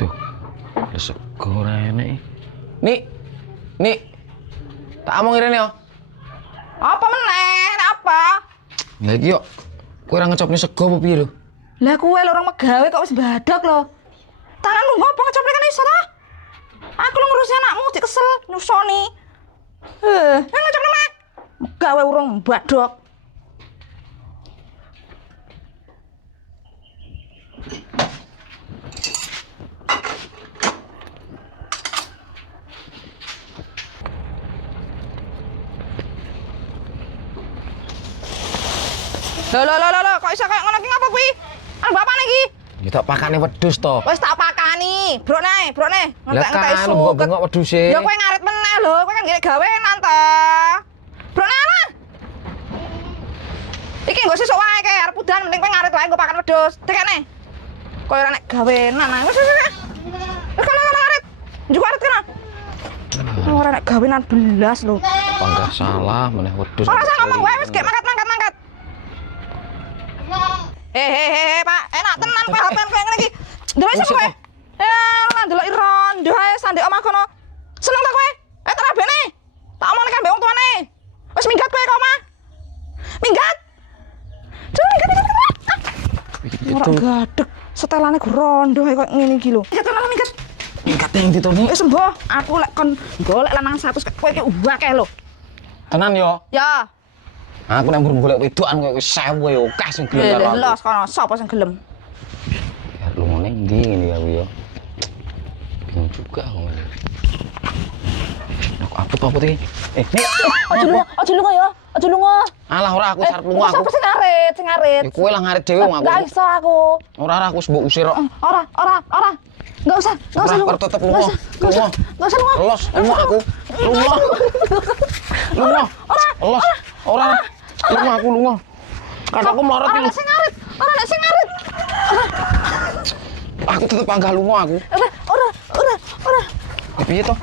Tuh. Sego rene. Nik. Tak omong ngene yo. Apa meneh? Apa? Lah iki yo kowe ora ngecopne sego apa piye lho? Lah kowe lho orang megawe kok wis badak lho. Tangan lu ngopo ngecopne kan iso ta? Aku lu ngurusi anakmu cek kesel nyusoni. Ngecopne mah. Megawe urung badak. Loh, kok iso kayak ngono ki ngapa kuwi? An bapakne iki. Ya tak pakane wedhus to. Wis tak pakani. Brone. Lah kan bengok wedhuse. Ya kowe ngarit meneh lho, kowe kan gek gawean ta. Brone ana. Iki nggo sesuk wae kae arep udan mending kowe ngarit wae nggo pakan wedhus. Dekane. Kowe ora nek gawean. Wis. Kalau ngarit. Njuk ngarit kana. Ora nek gawean belas lho. Apa enggak salah meneh wedhus. Ora usah ngomong wae wis gek mangkat. Pak, enak tenan kowe HP-an kowe ngene iki. Ndelok sapa kowe? Lah ndelok rondo ae sandek omah kono. Seneng ta kowe? Tak rabene. Tak omongke kan mbek wong tuane. Wis minggat kowe kok omah. Minggat. Ora gadeg. Setelane rondo ae kok ngene iki lho. Ya tenan minggat. Minggat yang ditoni. Wis mbah, aku lek kon golek lanang 100 kowe iki akeh lho. Tenan yo. Ya. Aku nek mbur golek wedokan kowe wis 1000 yo akeh sing gelem karo aku. Los kono sapa sing gelem? Ya lungone ndi ngene aku yo. Bingung juga aku ngene. Aku aput iki. Nek Aja lunga ya. Aja lunga. alah ora aku sarep lunga aku. Sapa sing ngarit? Ya kowe lah ngarit dhewe wong aku. Enggak iso aku. Ora aku wis mbok usir kok. Ora. Enggak usah lunga. Tetep lunga. Enggak usah lunga. Los, lunga aku. Lunga. Ora. Lunga aku lunga. Kan aku mlorot iki. Ora nek sing ngarit. Aku tetep panggah lunga aku. Ora. Piye to?